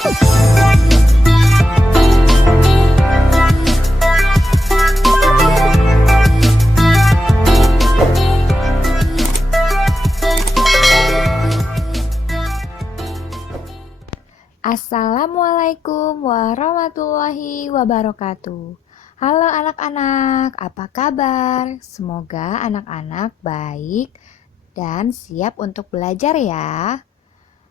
Assalamualaikum warahmatullahi wabarakatuh. Halo anak-anak, apa kabar? Semoga anak-anak baik dan siap untuk belajar ya.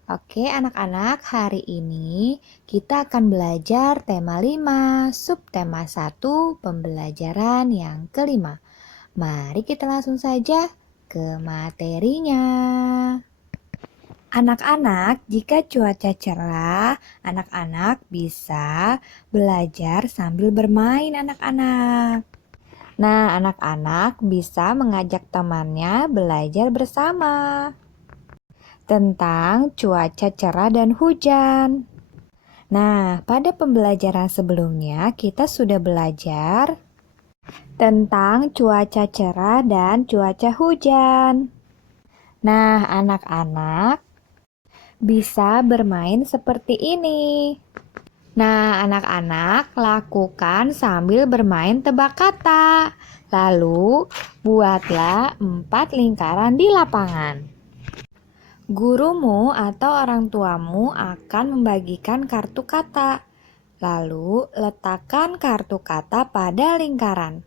Oke anak-anak, hari ini kita akan belajar tema 5, subtema 1, pembelajaran yang kelima. Mari kita langsung saja ke materinya. Anak-anak, jika cuaca cerah, anak-anak bisa belajar sambil bermain anak-anak. Nah, anak-anak bisa mengajak temannya belajar bersama tentang cuaca cerah dan hujan. Nah, pada pembelajaran sebelumnya kita sudah belajar tentang cuaca cerah dan cuaca hujan. Nah, anak-anak bisa bermain seperti ini. Nah, anak-anak lakukan sambil bermain tebak kata. Lalu, buatlah 4 lingkaran di lapangan. Gurumu atau orang tuamu akan membagikan kartu kata. Lalu, letakkan kartu kata pada lingkaran.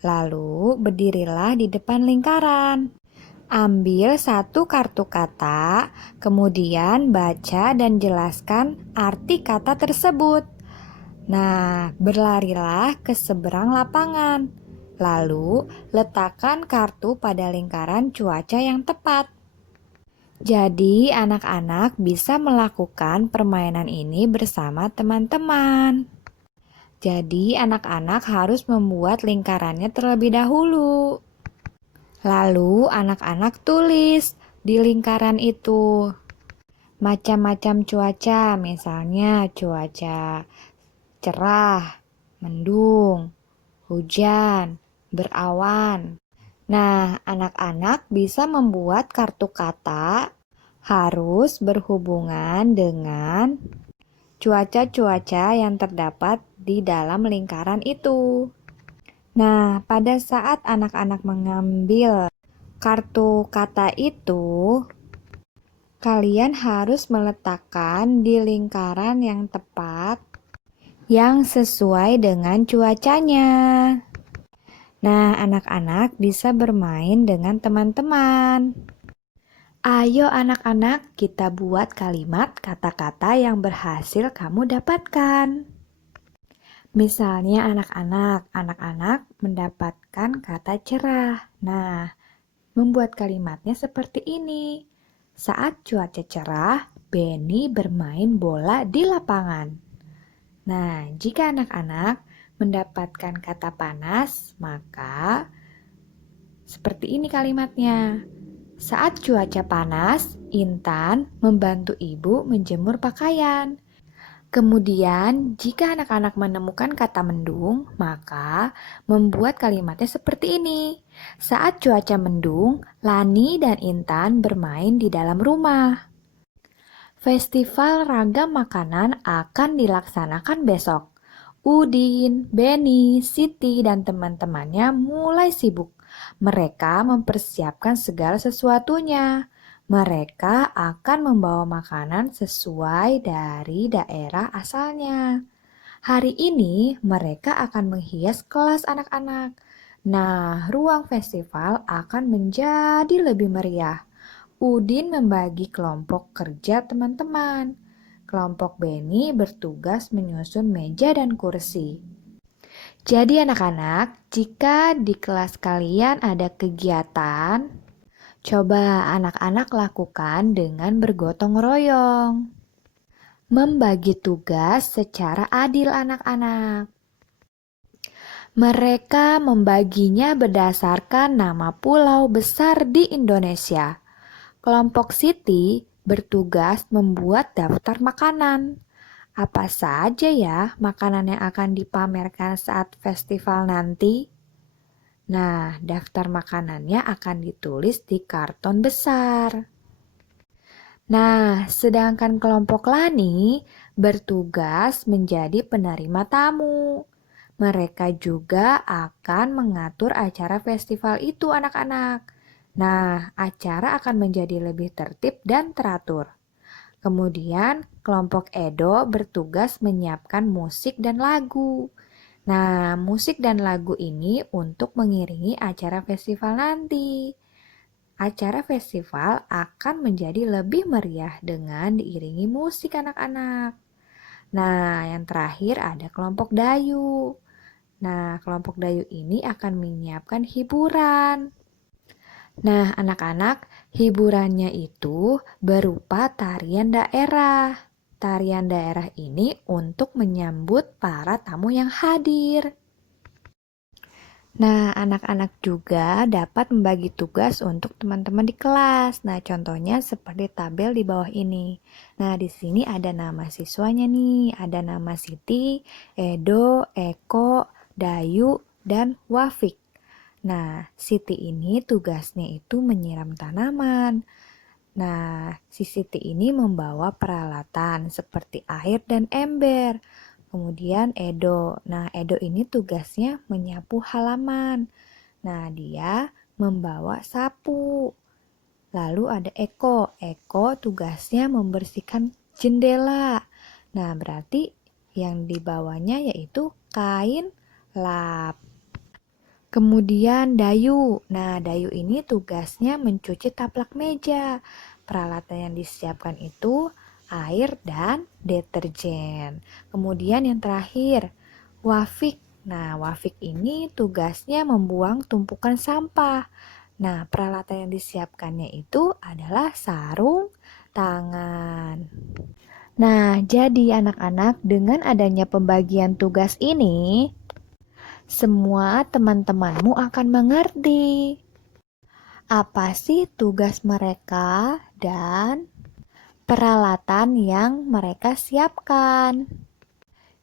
Lalu, berdirilah di depan lingkaran. Ambil satu kartu kata, kemudian baca dan jelaskan arti kata tersebut. Nah, berlarilah ke seberang lapangan. Lalu, letakkan kartu pada lingkaran cuaca yang tepat. Jadi, anak-anak bisa melakukan permainan ini bersama teman-teman. Jadi, anak-anak harus membuat lingkarannya terlebih dahulu. Lalu anak-anak tulis di lingkaran itu macam-macam cuaca, misalnya cuaca cerah, mendung, hujan, berawan. Nah, anak-anak bisa membuat kartu kata harus berhubungan dengan cuaca-cuaca yang terdapat di dalam lingkaran itu. Nah, pada saat anak-anak mengambil kartu kata itu, kalian harus meletakkan di lingkaran yang tepat yang sesuai dengan cuacanya. Nah, anak-anak bisa bermain dengan teman-teman. Ayo anak-anak, kita buat kalimat kata-kata yang berhasil kamu dapatkan. Misalnya anak-anak mendapatkan kata cerah. Nah, membuat kalimatnya seperti ini. Saat cuaca cerah, Benny bermain bola di lapangan. Nah, jika anak-anak mendapatkan kata panas, maka seperti ini kalimatnya. Saat cuaca panas, Intan membantu ibu menjemur pakaian. Kemudian, jika anak-anak menemukan kata mendung, maka membuat kalimatnya seperti ini. Saat cuaca mendung, Lani dan Intan bermain di dalam rumah. Festival ragam makanan akan dilaksanakan besok. Udin, Benny, Siti, dan teman-temannya mulai sibuk. Mereka mempersiapkan segala sesuatunya. Mereka akan membawa makanan sesuai dari daerah asalnya. Hari ini mereka akan menghias kelas anak-anak. Nah, ruang festival akan menjadi lebih meriah. Udin membagi kelompok kerja teman-teman. Kelompok Benny bertugas menyusun meja dan kursi. Jadi anak-anak, jika di kelas kalian ada kegiatan, coba anak-anak lakukan dengan bergotong royong. Membagi tugas secara adil anak-anak. Mereka membaginya berdasarkan nama pulau besar di Indonesia. Kelompok Siti bertugas membuat daftar makanan. Apa saja ya makanan yang akan dipamerkan saat festival nanti? Nah, daftar makanannya akan ditulis di karton besar. Nah, sedangkan kelompok Lani bertugas menjadi penerima tamu. Mereka juga akan mengatur acara festival itu anak-anak. Nah, acara akan menjadi lebih tertib dan teratur. Kemudian, kelompok Edo bertugas menyiapkan musik dan lagu. Nah, musik dan lagu ini untuk mengiringi acara festival nanti. Acara festival akan menjadi lebih meriah dengan diiringi musik anak-anak. Nah, yang terakhir ada kelompok Dayu. Nah, kelompok Dayu ini akan menyiapkan hiburan. Nah, anak-anak, hiburannya itu berupa tarian daerah. Tarian daerah ini untuk menyambut para tamu yang hadir. Nah, anak-anak juga dapat membagi tugas untuk teman-teman di kelas. Nah, contohnya seperti tabel di bawah ini. Nah, di sini ada nama siswanya nih. Ada nama Siti, Edo, Eko, Dayu, dan Wafik. Nah, Siti ini tugasnya itu menyiram tanaman. Nah, si Siti ini membawa peralatan seperti air dan ember. Kemudian Edo. Nah, Edo ini tugasnya menyapu halaman. Nah, dia membawa sapu. Lalu ada Eko. Eko tugasnya membersihkan jendela. Nah, berarti yang dibawanya yaitu kain lap. Kemudian Dayu. Nah, Dayu ini tugasnya mencuci taplak meja. Peralatan yang disiapkan itu air dan deterjen. Kemudian yang terakhir, Wafik. Nah, Wafik ini tugasnya membuang tumpukan sampah. Nah, peralatan yang disiapkannya itu adalah sarung tangan. Nah, jadi anak-anak, dengan adanya pembagian tugas ini, semua teman-temanmu akan mengerti apa sih tugas mereka dan peralatan yang mereka siapkan.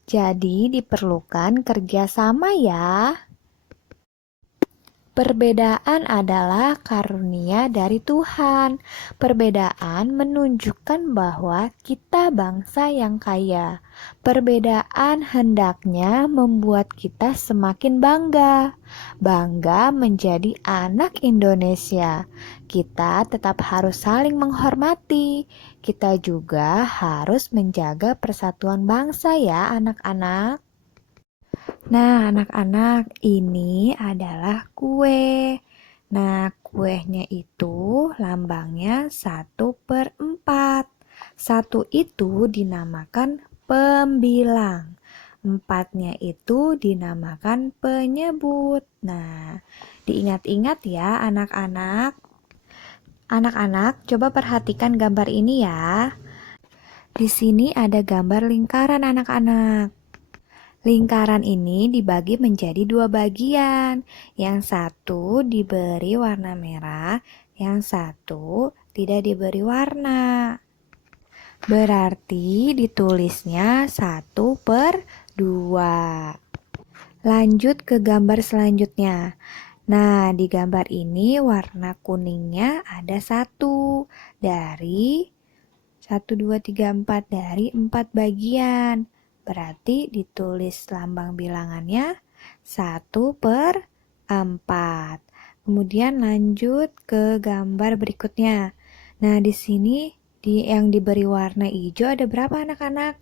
Jadi diperlukan kerjasama ya. Perbedaan adalah karunia dari Tuhan. Perbedaan menunjukkan bahwa kita bangsa yang kaya. Perbedaan hendaknya membuat kita semakin bangga. Bangga menjadi anak Indonesia. Kita tetap harus saling menghormati. Kita juga harus menjaga persatuan bangsa ya, anak-anak. Nah, anak-anak, ini adalah kue. Nah, kuenya itu lambangnya 1/4. Satu itu dinamakan pembilang. Empatnya itu dinamakan penyebut. Nah, diingat-ingat ya anak-anak. Anak-anak, coba perhatikan gambar ini ya. Di sini ada gambar lingkaran anak-anak. Lingkaran ini dibagi menjadi 2 bagian. Yang satu diberi warna merah, yang satu tidak diberi warna. Berarti ditulisnya 1/2. Lanjut ke gambar selanjutnya. Nah, di gambar ini warna kuningnya ada 1 dari 1, 2, 3, 4 dari 4 bagian. Berarti ditulis lambang bilangannya 1/4. Kemudian lanjut ke gambar berikutnya. Nah, di sini yang diberi warna hijau ada berapa anak-anak?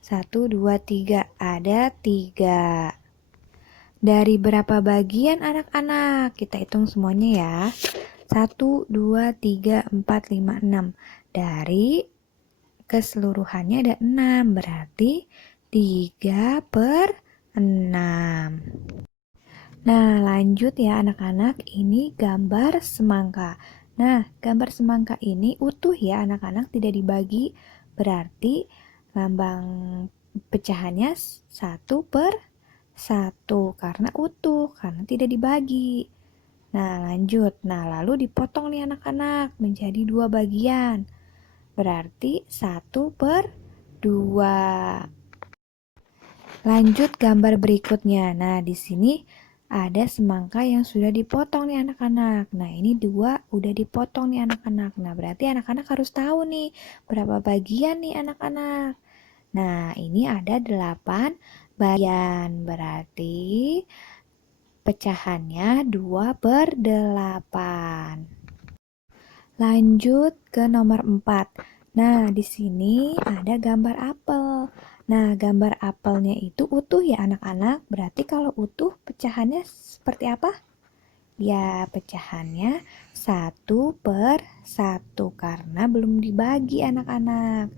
1, 2, 3. Ada 3. Dari berapa bagian anak-anak? Kita hitung semuanya ya. 1, 2, 3, 4, 5, 6. Dari keseluruhannya ada 6. Berarti 3/6. Nah, lanjut ya anak-anak, ini gambar semangka. Nah, gambar semangka ini utuh ya anak-anak, tidak dibagi. Berarti lambang pecahannya 1/1 karena utuh, karena tidak dibagi. Nah, lanjut. Nah, lalu dipotong nih anak-anak menjadi 2 bagian. Berarti 1/2. Lanjut gambar berikutnya. Nah, di sini ada semangka yang sudah dipotong nih anak-anak. Nah, ini 2 udah dipotong nih anak-anak. Nah, berarti anak-anak harus tahu nih berapa bagian nih anak-anak. Nah, ini ada 8 bagian, berarti pecahannya 2/8. Lanjut ke nomor 4. Nah, di sini ada gambar apel. Nah, gambar apelnya itu utuh ya anak-anak. Berarti kalau utuh pecahannya seperti apa? Ya, pecahannya 1/1 karena belum dibagi anak-anak.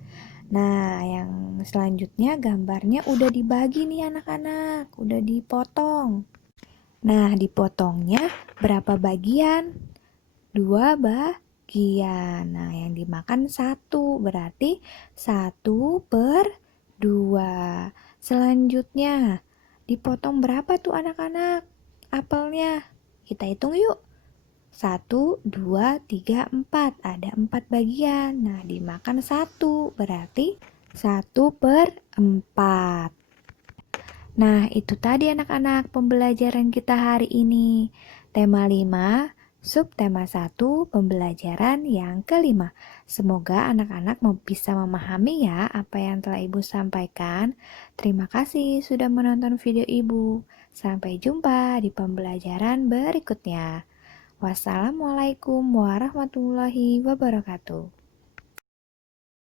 Nah, yang selanjutnya gambarnya udah dibagi nih anak-anak, udah dipotong. Nah, dipotongnya berapa bagian? 2 bagian. Nah, yang dimakan 1, berarti 1/2. Selanjutnya, dipotong berapa tuh anak-anak apelnya? Kita hitung yuk. 1, 2, 3, 4. Ada 4 bagian. Nah, dimakan 1, berarti 1/4. Nah, itu tadi anak-anak pembelajaran kita hari ini. Tema 5, subtema 1, pembelajaran yang kelima. Semoga anak-anak bisa memahami ya apa yang telah Ibu sampaikan. Terima kasih sudah menonton video Ibu. Sampai jumpa di pembelajaran berikutnya. Wassalamualaikum warahmatullahi wabarakatuh.